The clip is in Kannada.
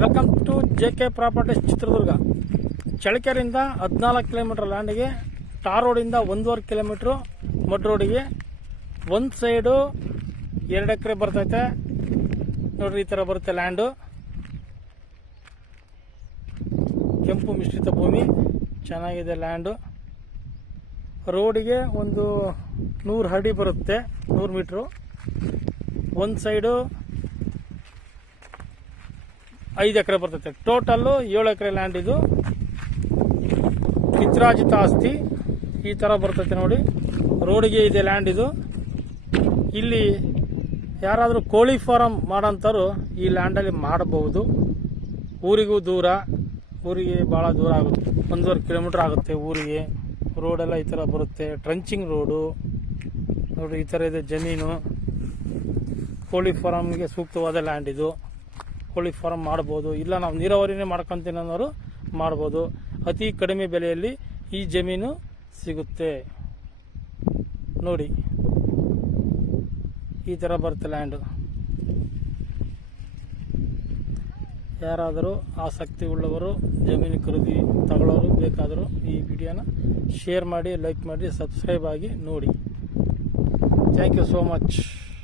Welcome to J K properties Chitradurga. ಚಳಕೆರೆಯಿಂದ ಹದಿನಾಲ್ಕು ಕಿಲೋಮೀಟರ್ ಲ್ಯಾಂಡಿಗೆ ಟಾರ್ ರೋಡಿಂದ ಒಂದೂವರೆ ಕಿಲೋಮೀಟ್ರು ಮಡ್ ರೋಡಿಗೆ ಒಂದು ಸೈಡು ಎರಡು ಎಕರೆ ಬರ್ತೈತೆ. ನೋಡ್ರಿ ಈ ಥರ ಬರುತ್ತೆ ಲ್ಯಾಂಡು ಕೆಂಪು ಮಿಶ್ರಿತ ಭೂಮಿ. ಚೆನ್ನಾಗಿದೆ ಲ್ಯಾಂಡು ರೋಡಿಗೆ ಒಂದು ನೂರು ಅಡಿ ಬರುತ್ತೆ, ನೂರು ಮೀಟ್ರು ಒಂದು ಸೈಡು ಐದು ಎಕರೆ ಬರ್ತೈತೆ. ಟೋಟಲ್ಲು ಏಳು ಎಕರೆ ಲ್ಯಾಂಡ್ ಇದು. ಪಿತ್ರಾಜಿತ ಆಸ್ತಿ. ಈ ಥರ ಬರ್ತೈತೆ ನೋಡಿ. ರೋಡಿಗೆ ಇದೆ ಲ್ಯಾಂಡ್ ಇದು. ಇಲ್ಲಿ ಯಾರಾದರೂ ಕೋಳಿ ಫಾರಂ ಮಾಡೋಂಥವ್ರು ಈ ಲ್ಯಾಂಡಲ್ಲಿ ಮಾಡಬಹುದು. ಊರಿಗೂ ದೂರ. ಊರಿಗೆ ಭಾಳ ದೂರ ಆಗುತ್ತೆ. ಒಂದೂವರೆ ಕಿಲೋಮೀಟ್ರ್ ಆಗುತ್ತೆ ಊರಿಗೆ. ರೋಡೆಲ್ಲ ಈ ಥರ ಬರುತ್ತೆ. ಟ್ರಂಚಿಂಗ್ ರೋಡು ನೋಡಿ, ಈ ಥರ ಇದೆ ಜಮೀನು. ಕೋಳಿ ಫಾರಮ್ಗೆ ಸೂಕ್ತವಾದ ಲ್ಯಾಂಡ್ ಇದು. ಕೋಳಿ ಫಾರ್ಮ್ ಮಾಡ್ಬೋದು, ಇಲ್ಲ ನಾವು ನೀರಾವರಿನೇ ಮಾಡ್ಕೊಂತೀನಿ ಅನ್ನೋರು ಮಾಡ್ಬೋದು. ಅತಿ ಕಡಿಮೆ ಬೆಲೆಯಲ್ಲಿ ಈ ಜಮೀನು ಸಿಗುತ್ತೆ. ನೋಡಿ. ಈ ಥರ ಬರುತ್ತೆ ಲ್ಯಾಂಡು ಯಾರಾದರೂ ಆಸಕ್ತಿ ಉಳ್ಳವರು ಜಮೀನು ಖರೀದಿ ತಗೊಳ್ಳೋರು ಬೇಕಾದರೂ ಈ ವಿಡಿಯೋನ ಶೇರ್ ಮಾಡಿ ಲೈಕ್ ಮಾಡಿ ಸಬ್ಸ್ಕ್ರೈಬ್ ಆಗಿ ನೋಡಿ. Thank you so much